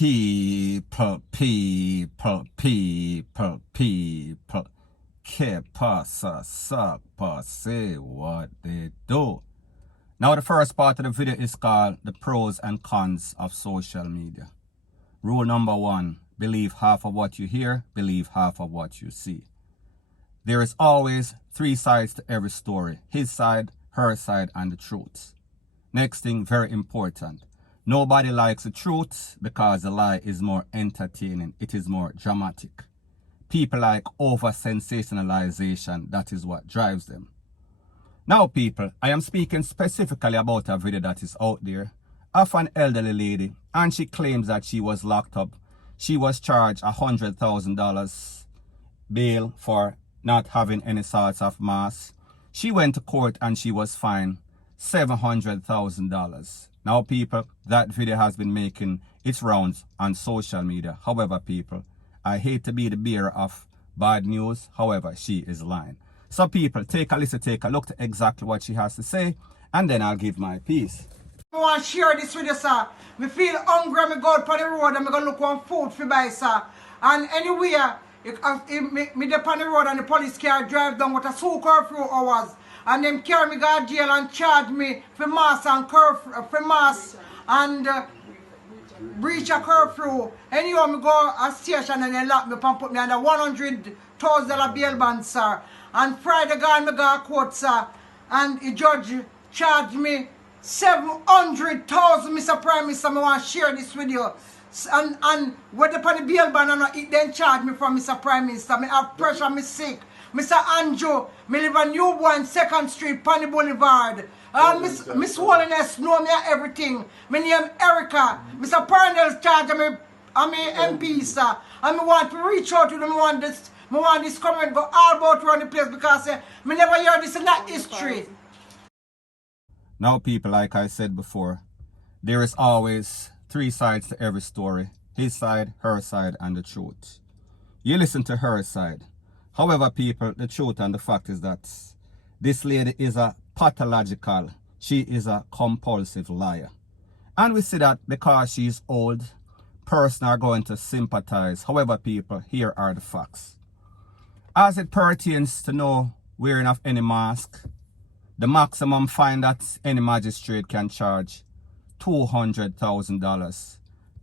People. Que pasa, suck, say what they do. Now the first part of the video is called the pros and cons of social media. Rule number 1, believe half of what you hear, believe half of what you see. There is always 3 sides to every story, his side, her side, and the truth. Next thing, very important. Nobody likes the truth because the lie is more entertaining. It is more dramatic. People like over-sensationalization. That is what drives them. Now, people, I am speaking specifically about a video that is out there of an elderly lady, and she claims that she was locked up. She was charged $100,000 bail for not having any sorts of mask. She went to court and she was fined $700,000. Now, people, that video has been making its rounds on social media. However, people, I hate to be the bearer of bad news. However, she is lying. So, people, take a listen, take a look to exactly what she has to say, and then I'll give my piece. I want to share this with you, sir. I feel hungry, I go out on the road and I go look for food for buy, sir. And anywhere, me dey on the road and the police car drive down with a so curfew hours. And them carry me to jail and charge me for mass and breach a curfew. Anyhow, me go a station and they lock me up and put me under $100,000 bail bond, sir. And Friday gone, me go to court, sir. And the judge charged me $700,000, Mr. Prime Minister. I want to share this with you. And when they put the bail band and it then charge me from Mr. Prime Minister. I have pressure, I sick. Mr. Andrew, me live on Newborn 2nd Street, Panny Boulevard. Miss Holiness know me everything. My name Erica. Mr. Parnell's charge me, I'm a MP, sir. And I want to reach out to them. I want this comment go all about around the place because me never hear this in that history. Now, people, like I said before, there is always 3 sides to every story. His side, her side, and the truth. You listen to her side. However, people, the truth and the fact is that this lady is a pathological, she is a compulsive liar. And we see that because she's old, persons are going to sympathize. However, people, here are the facts. As it pertains to no wearing of any mask, the maximum fine that any magistrate can charge, $200,000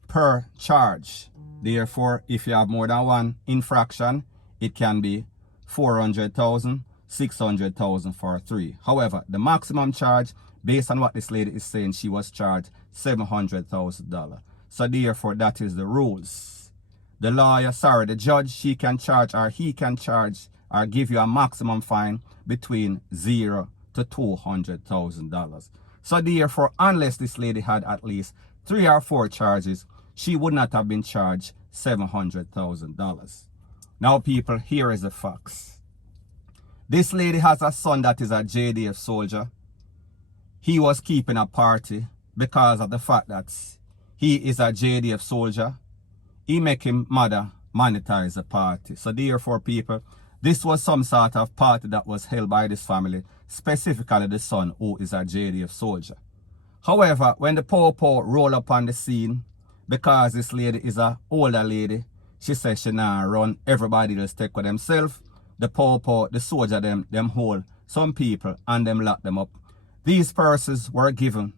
per charge. Therefore, if you have more than one infraction, it can be $400,000, $600,000 for 3. However, the maximum charge, based on what this lady is saying, she was charged $700,000. So therefore, that is the rules. The lawyer, the judge, she can charge or he can charge or give you a maximum fine between $0 to $200,000. So therefore, unless this lady had at least 3 or 4 charges, she would not have been charged $700,000. Now, people, here is the facts. This lady has a son that is a JDF soldier. He was keeping a party because of the fact that he is a JDF soldier. He make him mother monetize the party. So therefore, people, this was some sort of party that was held by this family, specifically the son who is a JDF soldier. However, when the po roll up on the scene, because this lady is an older lady, she says she nah run, everybody will stick with themselves. The po, the soldier, them hold some people and them lock them up. These persons were given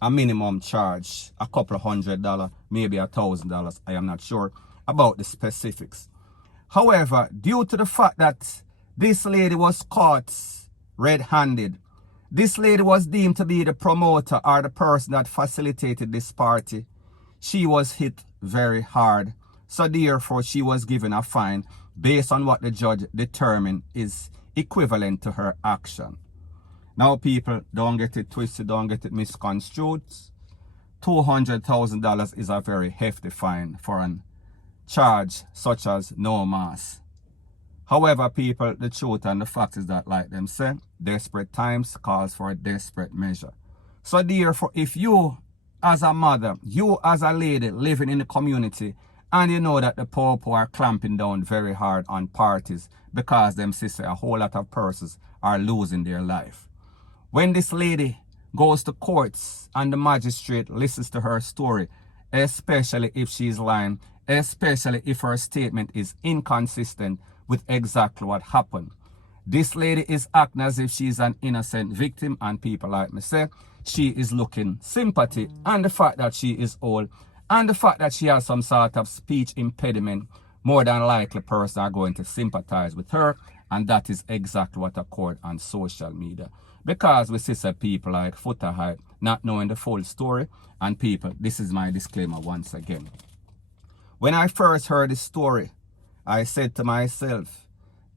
a minimum charge, a couple of $100, maybe $1,000, I am not sure about the specifics. However, due to the fact that this lady was caught red-handed, this lady was deemed to be the promoter or the person that facilitated this party, she was hit very hard. So therefore, she was given a fine based on what the judge determined is equivalent to her action. Now, people, don't get it twisted, don't get it misconstrued. $200,000 is a very hefty fine for a charge such as no mask. However, people, the truth and the fact is that, like them say, desperate times calls for a desperate measure. So therefore, if you as a mother, you as a lady living in the community, and you know that the poor are clamping down very hard on parties because them sister, a whole lot of persons are losing their life. When this lady goes to courts and the magistrate listens to her story, especially if she's lying, especially if her statement is inconsistent with exactly what happened. This lady is acting as if she's an innocent victim, and people like me say she is looking sympathy, and the fact that she is old and the fact that she has some sort of speech impediment, more than likely person are going to sympathize with her, and that is exactly what occurred on social media. Because we see some people like Footer Hype not knowing the full story, and people, this is my disclaimer once again. When I first heard this story, I said to myself,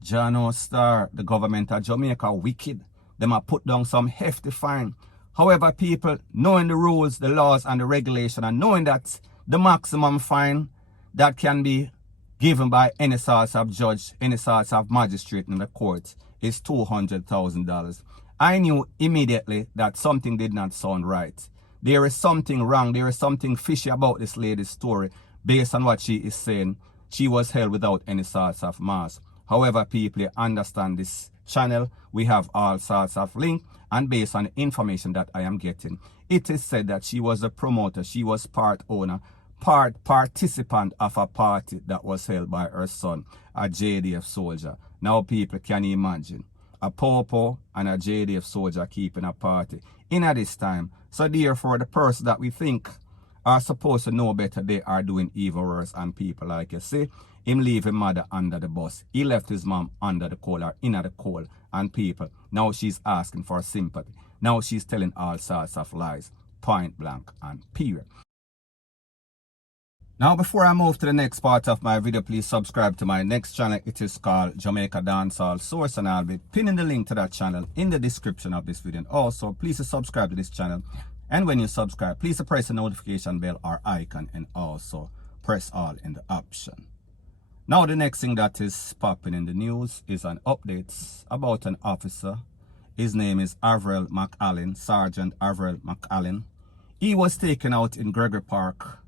John Star, the government of Jamaica wicked. Them a put down some hefty fine. However, people, knowing the rules, the laws, and the regulation, and knowing that the maximum fine that can be given by any sort of judge, any sort of magistrate in the court is $200,000. I knew immediately that something did not sound right. There is something wrong. There is something fishy about this lady's story. Based on what she is saying, she was held without any sorts of mask. However, people understand this channel, we have all sorts of links, and based on the information that I am getting, it is said that she was a promoter, she was part owner, part participant of a party that was held by her son, a JDF soldier. Now people, can you imagine a popo and a JDF soldier keeping a party in at this time? So therefore, the person that we think are supposed to know better, they are doing even worse. And people, like you see, him leave his mother under the bus. He left his mom under the coal or in the coal. And people, now she's asking for sympathy. Now she's telling all sorts of lies, point blank and period. Now, before I move to the next part of my video, please subscribe to my next channel. It is called Jamaica Dancehall Source, and I'll be pinning the link to that channel in the description of this video. And also, please subscribe to this channel. And when you subscribe, please press the notification bell or icon, and also press all in the option. Now, the next thing that is popping in the news is an update about an officer. His name is Avril McAllen, Sergeant Avril McAllen. He was taken out in Gregory Park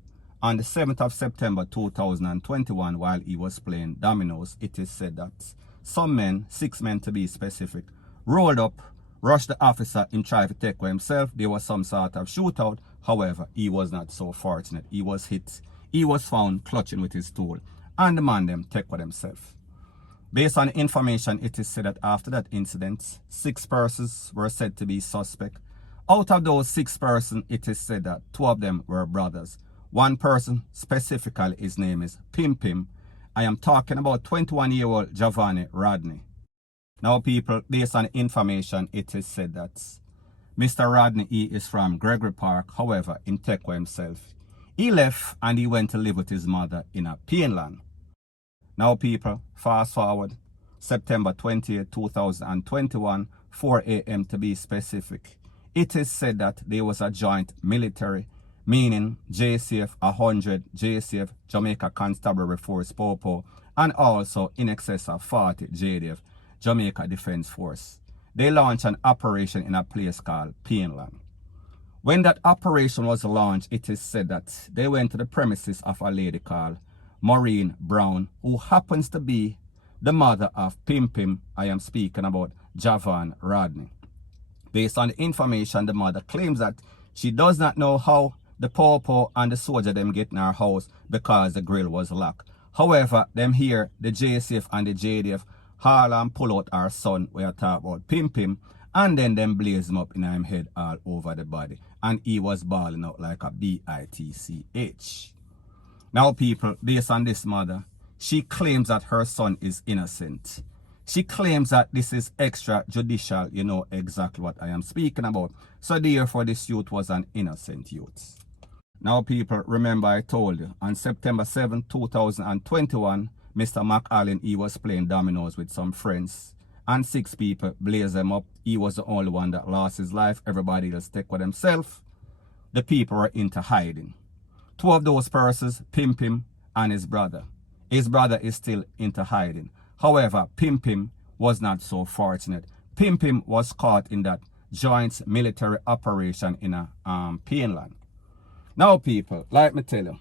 on the 7th of September 2021 while he was playing dominoes. It is said that some men, 6 men to be specific, rolled up, rushed the officer, and tried to take away himself. There was some sort of shootout. However, he was not so fortunate. He was hit. He was found clutching with his tool, and the man them take with himself. Based on information, it is said that after that incident, 6 persons were said to be suspect. Out of those 6 persons, it is said that 2 of them were brothers. One person, specifically, his name is Pim. I am talking about 21-year-old Giovanni Rodney. Now, people, based on information, it is said that Mr. Rodney, he is from Gregory Park. However, in Tekwa himself, he left and he went to live with his mother in a Painland. Now, people, fast forward, September 20th, 2021, 4 a.m. to be specific. It is said that there was a joint military, meaning JCF 100, JCF Jamaica Constabulary Force Popo, and also in excess of 40 JDF Jamaica Defense Force. They launched an operation in a place called Painland. When that operation was launched, it is said that they went to the premises of a lady called Maureen Brown, who happens to be the mother of Pim. I am speaking about Javon Rodney. Based on the information, the mother claims that she does not know how the popo and the soldier them get in her house because the grill was locked. However, them here, the JCF and the JDF, haul and pull out our son, we are talking about Pim, and then them blaze him up in him head all over the body. And he was bawling out like a bitch. Now, people, based on this mother, she claims that her son is innocent. She claims that this is extrajudicial. You know exactly what I am speaking about. So therefore, this youth was an innocent youth. Now, people, remember I told you, on September 7, 2021, Mr. McAllen, he was playing dominoes with some friends. And 6 people blazed them up. He was the only one that lost his life. Everybody else take with himself. The people were into hiding. 2 of those persons, Pim and his brother. His brother is still into hiding. However, Pim was not so fortunate. Pim was caught in that joint military operation in a Painland. Now, people, like me tell you,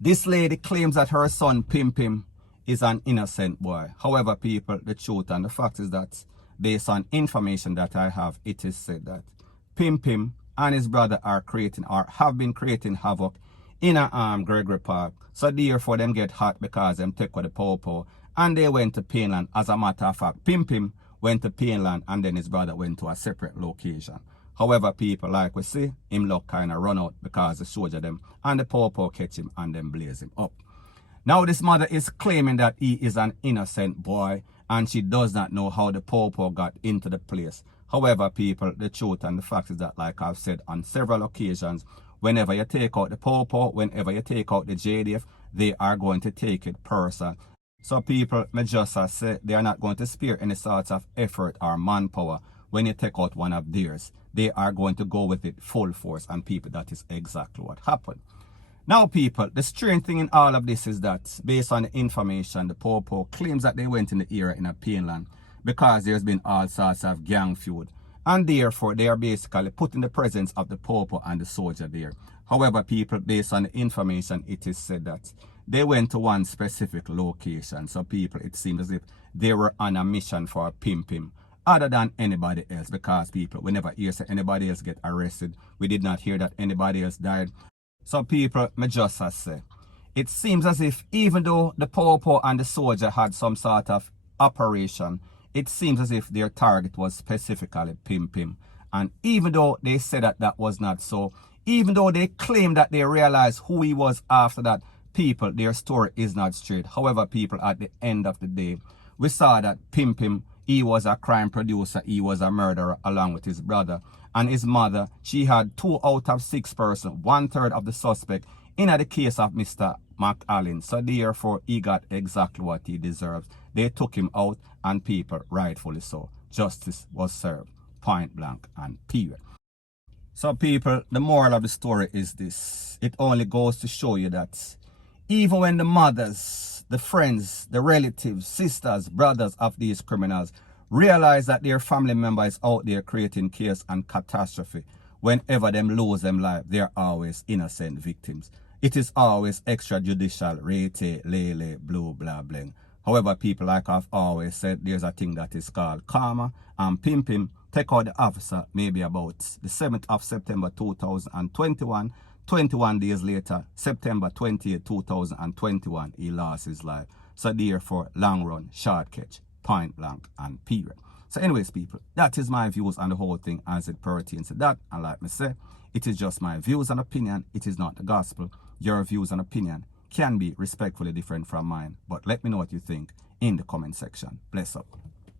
this lady claims that her son Pim is an innocent boy. However, people, the truth and the fact is that based on information that I have, it is said that Pim and his brother are creating or have been creating havoc in a Gregory Park. So therefore them get hot because them take with the popo and they went to Painland. As a matter of fact, Pim went to Painland and then his brother went to a separate location. However, people, like we see, him luck kind of run out because the soldier them and the popo catch him and then blaze him up. Now this mother is claiming that he is an innocent boy and she does not know how the popo got into the place. However, people, the truth and the fact is that, like I've said on several occasions, whenever you take out the popo, whenever you take out the JDF, they are going to take it personal. So people, me just say they are not going to spare any sort of effort or manpower when you take out one of theirs. They are going to go with it full force, and people, that is exactly what happened. Now people, the strange thing in all of this is that based on the information, the popo claims that they went in the area in a Painland because there's been all sorts of gang feud. And therefore, they are basically putting the presence of the popo and the soldier there. However, people, based on the information, it is said that they went to one specific location. So people, it seems as if they were on a mission for a Pim other than anybody else. Because people, we never hear say anybody else get arrested. We did not hear that anybody else died. So people, me just say, it seems as if even though the popo and the soldier had some sort of operation, it seems as if their target was specifically Pim. And even though they said that that was not so, even though they claimed that they realized who he was after that, people, their story is not straight. However, people, at the end of the day, we saw that Pim, he was a crime producer, he was a murderer along with his brother. And his mother, she had 2 out of 6 persons, 1/3 of the suspect in the case of Mr. McAllen. So therefore, he got exactly what he deserves. They took him out, and people, rightfully so. Justice was served, point blank and period. So people, the moral of the story is this. It only goes to show you that even when the mothers, the friends, the relatives, sisters, brothers of these criminals realize that their family member is out there creating chaos and catastrophe, whenever them lose them life, they're always innocent victims. It is always extrajudicial, rete, lele, blue, blah, bling. However, people, like I've always said, there's a thing that is called karma, and Pim take out the officer maybe about the 7th of September 2021. 21 days later, September 28, 2021, he lost his life. So therefore, long run, short catch, point blank and period. So anyways, people, that is my views on the whole thing as it pertains to that. And like me say, it is just my views and opinion. It is not the gospel. Your views and opinion can be respectfully different from mine. But let me know what you think in the comment section. Bless up.